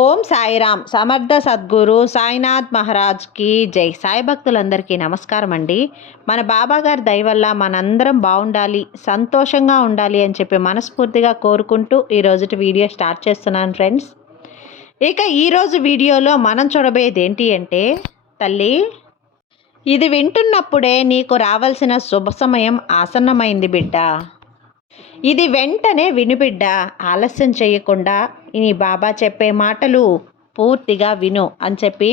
ఓం సాయిరామ్. సమర్థ సద్గురు సాయినాథ్ మహారాజ్కి జై. సాయి భక్తులందరికీ నమస్కారం అండి మన బాబాగారి దయవల్ల మనందరం బాగుండాలి సంతోషంగా ఉండాలి అని చెప్పి మనస్ఫూర్తిగా కోరుకుంటూ ఈరోజు వీడియో స్టార్ట్ చేస్తున్నాను ఫ్రెండ్స్. ఇక ఈరోజు వీడియోలో మనం చూడబోయేది ఏంటి అంటే తల్లి ఇది వింటున్నప్పుడే నీకు రావాల్సిన శుభ సమయం ఆసన్నమైంది బిడ్డ. ఇది వెంటనే వినుబిడ్డ ఆలస్యం చేయకుండా నీ బాబా చెప్పే మాటలు పూర్తిగా విను అని చెప్పి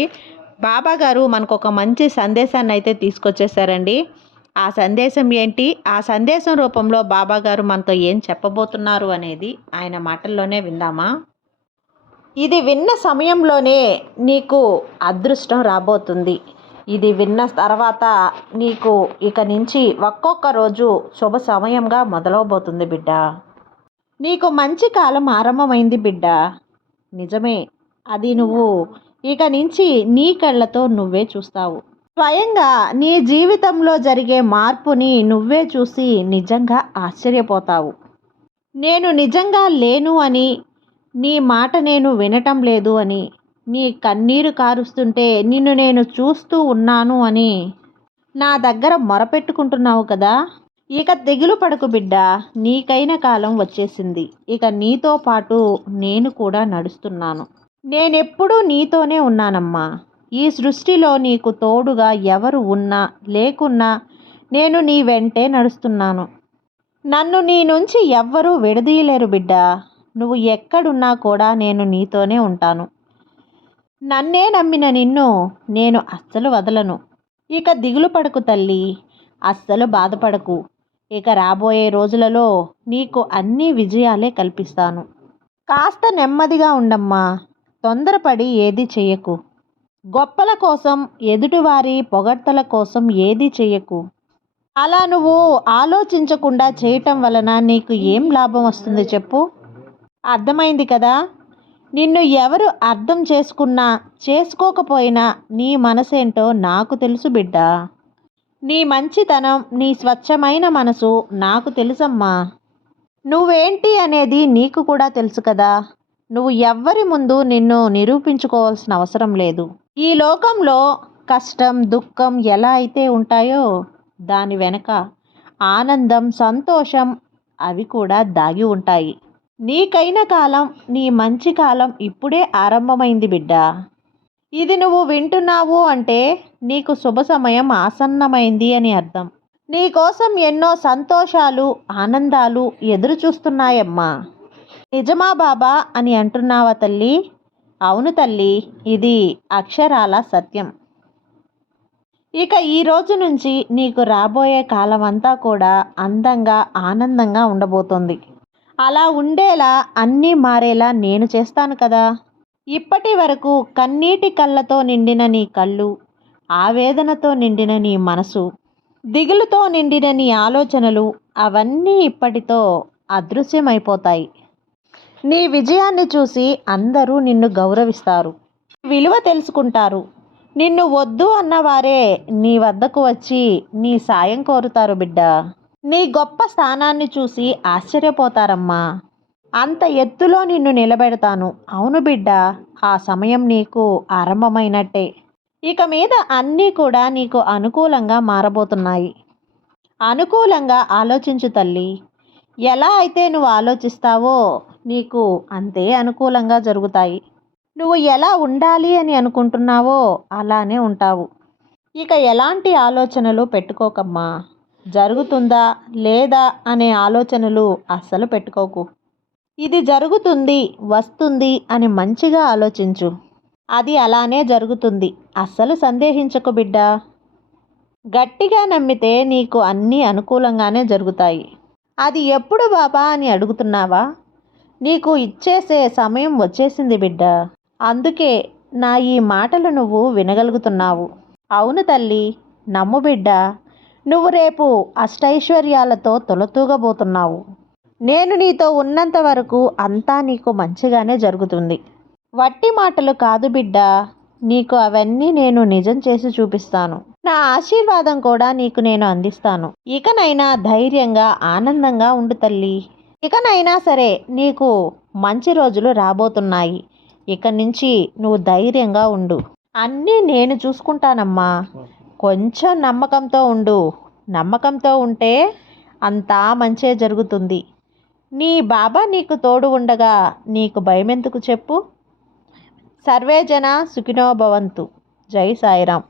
బాబా గారు మనకు ఒక మంచి సందేశాన్ని అయితే తీసుకొచ్చేసారండి. ఆ సందేశం ఏంటి? ఆ సందేశం రూపంలో బాబా గారు మనతో ఏం చెప్పబోతున్నారు అనేది ఆయన మాటల్లోనే విందామా? ఇది విన్న సమయంలోనే నీకు అదృష్టం రాబోతుంది. ఇది విన్న తర్వాత నీకు ఇక నుంచి ఒక్కొక్క రోజు శుభ సమయంగా మొదలవబోతుంది బిడ్డ. నీకు మంచి కాలం ఆరంభమైంది బిడ్డ. నిజమే అది నువ్వు ఇక నుంచి నీ కళ్ళతో నువ్వే చూస్తావు. స్వయంగా నీ జీవితంలో జరిగే మార్పుని నువ్వే చూసి నిజంగా ఆశ్చర్యపోతావు. నేను నిజంగా లేను అని నీ మాట నేను వినటం లేదు అని నీ కన్నీరు కారుస్తుంటే నిన్ను నేను చూస్తూ ఉన్నాను అని నా దగ్గర మొరపెట్టుకుంటున్నావు కదా? ఇక దిగులు పడకు బిడ్డ. నీకైన కాలం వచ్చేసింది. ఇక నీతో పాటు నేను కూడా నడుస్తున్నాను. నేనెప్పుడూ నీతోనే ఉన్నానమ్మా. ఈ సృష్టిలో నీకు తోడుగా ఎవరు ఉన్నా లేకున్నా నేను నీ వెంటే నడుస్తున్నాను. నన్ను నీ నుంచి ఎవ్వరూ విడదీయలేరు బిడ్డ. నువ్వు ఎక్కడున్నా కూడా నేను నీతోనే ఉంటాను. నన్నే నమ్మిన నిన్ను నేను అస్సలు వదలను. ఇక దిగులు పడకు తల్లి అస్సలు బాధపడకు. ఇక రాబోయే రోజులలో నీకు అన్ని విజయాలే కల్పిస్తాను. కాస్త నెమ్మదిగా ఉండమ్మా తొందరపడి ఏది చెయ్యకు గొప్పల కోసం ఎదుటివారి పొగడ్తల కోసం ఏది చెయ్యకు అలా నువ్వు ఆలోచించకుండా చేయటం వలన నీకు ఏం లాభం వస్తుంది చెప్పు. అర్థమైంది కదా? నిన్ను ఎవరు అర్థం చేసుకున్నా చేసుకోకపోయినా నీ మనసేంటో నాకు తెలుసు బిడ్డ. నీ మంచితనం నీ స్వచ్ఛమైన మనసు నాకు తెలుసమ్మా. నువ్వేంటి అనేది నీకు కూడా తెలుసు కదా. నువ్వు ఎవ్వరి ముందు నిన్ను నిరూపించుకోవాల్సిన అవసరం లేదు. ఈ లోకంలో కష్టం దుఃఖం ఎలా అయితే ఉంటాయో దాని వెనక ఆనందం సంతోషం అవి కూడా దాగి ఉంటాయి. నీకైన కాలం నీ మంచి కాలం ఇప్పుడే ఆరంభమైంది బిడ్డ. ఇది నువ్వు వింటున్నావు అంటే నీకు శుభ సమయం ఆసన్నమైంది అని అర్థం. నీకోసం ఎన్నో సంతోషాలు ఆనందాలు ఎదురు చూస్తున్నాయమ్మా నిజమా బాబా అని అంటున్నావా తల్లి? అవును తల్లి ఇది అక్షరాల సత్యం. ఇక ఈ రోజు నుంచి నీకు రాబోయే కాలం అంతా కూడా అందంగా ఆనందంగా ఉండబోతోంది. అలా ఉండేలా అన్నీ మారేలా నేను చేస్తాను కదా. ఇప్పటి వరకు కన్నీటి కళ్ళతో నిండిన నీ కళ్ళు ఆవేదనతో నిండిన నీ మనసు దిగులుతో నిండిన నీ ఆలోచనలు అవన్నీ ఇప్పటితో అదృశ్యమైపోతాయి. నీ విజయాన్ని చూసి అందరూ నిన్ను గౌరవిస్తారు. విలువ తెలుసుకుంటారు. నిన్ను వద్దు అన్నవారే నీ వద్దకు వచ్చి నీ సాయం కోరుతారు బిడ్డ. నీ గొప్ప స్థానాన్ని చూసి ఆశ్చర్యపోతారమ్మా. అంత ఎత్తులో నిన్ను నిలబెడతాను. అవును బిడ్డ ఆ సమయం నీకు ఆరంభమైనట్టే. ఇక మీద అన్నీ కూడా నీకు అనుకూలంగా మారబోతున్నాయి. అనుకూలంగా ఆలోచించు తల్లి. ఎలా అయితే నువ్వు ఆలోచిస్తావో నీకు అంతే అనుకూలంగా జరుగుతాయి. నువ్వు ఎలా ఉండాలి అని అనుకుంటున్నావో అలానే ఉంటావు. ఇక ఎలాంటి ఆలోచనలు పెట్టుకోకమ్మా. జరుగుతుందా లేదా అనే ఆలోచనలు అస్సలు పెట్టుకోకు. ఇది జరుగుతుంది వస్తుంది అని మంచిగా ఆలోచించు. అది అలానే జరుగుతుంది. అస్సలు సందేహించకు బిడ్డ. గట్టిగా నమ్మితే నీకు అన్నీ అనుకూలంగానే జరుగుతాయి. అది ఎప్పుడు బాబా అని అడుగుతున్నావా? నీకు ఇచ్చేసే సమయం వచ్చేసింది బిడ్డ. అందుకే నా ఈ మాటలు నువ్వు వినగలుగుతున్నావు. అవును తల్లి నమ్ము బిడ్డ. నువ్వు రేపు అష్టైశ్వర్యాలతో తొలతూగబోతున్నావు. నేను నీతో ఉన్నంత వరకు అంతా నీకు మంచిగానే జరుగుతుంది. వట్టి మాటలు కాదు బిడ్డ నీకు అవన్నీ నేను నిజం చేసి చూపిస్తాను. నా ఆశీర్వాదం కూడా నీకు నేను అందిస్తాను. ఇకనైనా ధైర్యంగా ఆనందంగా ఉండు తల్లి. ఇకనైనా సరే నీకు మంచి రోజులు రాబోతున్నాయి. ఇక నుంచి నువ్వు ధైర్యంగా ఉండు. అన్నీ నేను చూసుకుంటానమ్మా. కొంచెం నమ్మకంతో ఉండు. నమ్మకంతో ఉంటే అంతా మంచే జరుగుతుంది. నీ బాబా నీకు తోడు ఉండగా నీకు భయమెందుకు చెప్పు? సర్వే జన సుఖినో భవంతు. జై సాయిరాం